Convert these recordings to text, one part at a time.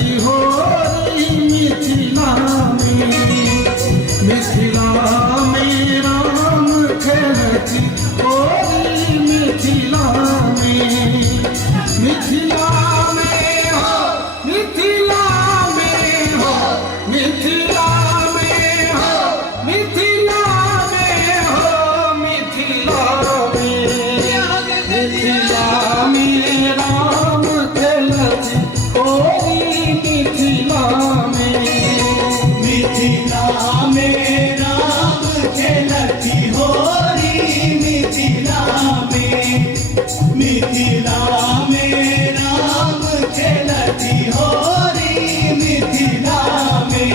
खेलती हो मिथिला में, मिथिला में राम खेलती हो मिथिला में, मिथिला में हो, मिथिला में हो, मिथिला में हो, मिथिला में हो, मिथिला में, मिथिला में राम खेलती हो मिथिला में, मिथिला में राम खेलती हो मिथिला में, मिथिला में राम खेलती हो मिथिला में।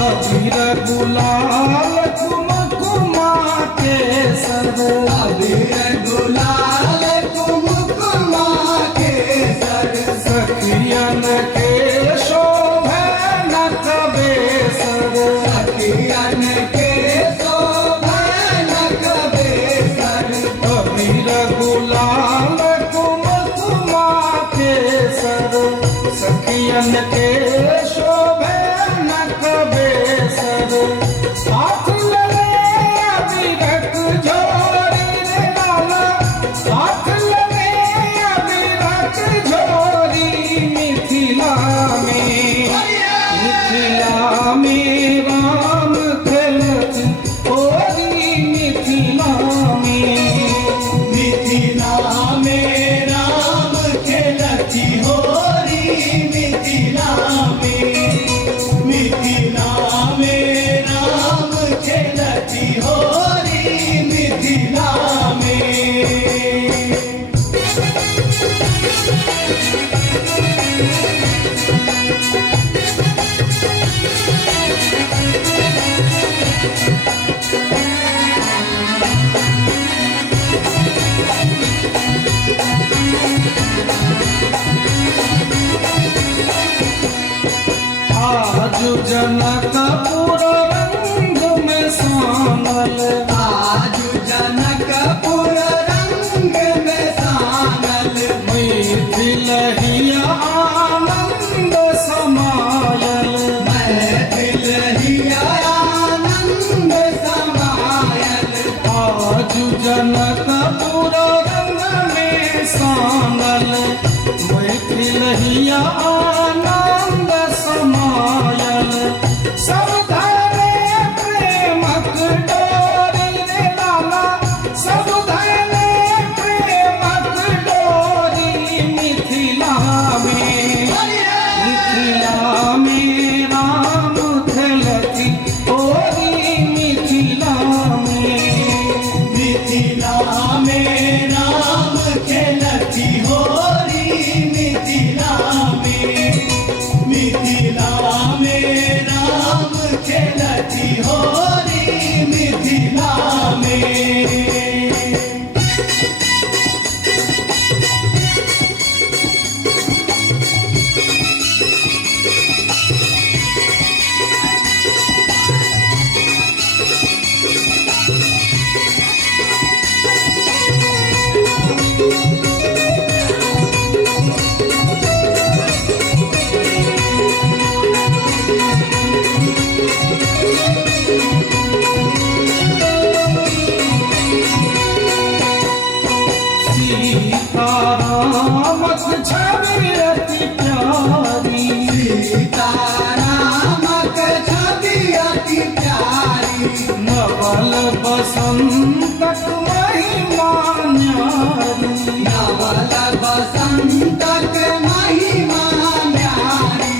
अबीर गुलाल कुमकुमा केसर, अबीर गुलाल कुमकुमा केसर, सखियन के शोभे नक बेसर, सखियन के शोभनक बेसर। अबीर गुलाल कुमकुमा केसर, सखियन के शोभे नक बेसर, हाथ लगे अबीरक झोरी रे लाला, हाथ लगे अबीरक झोरी मिथिला में, मिथिला में राम खेलती होरी मिथिला में, मिथिला में राम खेलती हो मिथिला में, मिथिला में राम खेलती हो मिथिला में। आज जनकपुर रंग में सानल, आज जनकपुर रंग में सानल, मैथिलहिया आनंद समायल, मैथिलहिया आनंद समायल। आज जनकपुर रंग में सानल, मैथिलहिया आनंद समायल, सब धरे प्रेमक डोरी रे लाला, सब धरे प्रेमक डोरी मिथिला में, मिथिला में राम खेलती होरी मिथिला में, मिथिला में राम खेलती हो मिथिला में, मिथिला में राम खेलती हो मिथिला में। सीतारामक छवि अति प्यारी, सीतारामक छवि अति प्यारी, नवल बसंतक महिमा न्यारी, नवल बसंतक महिमा न्यारी।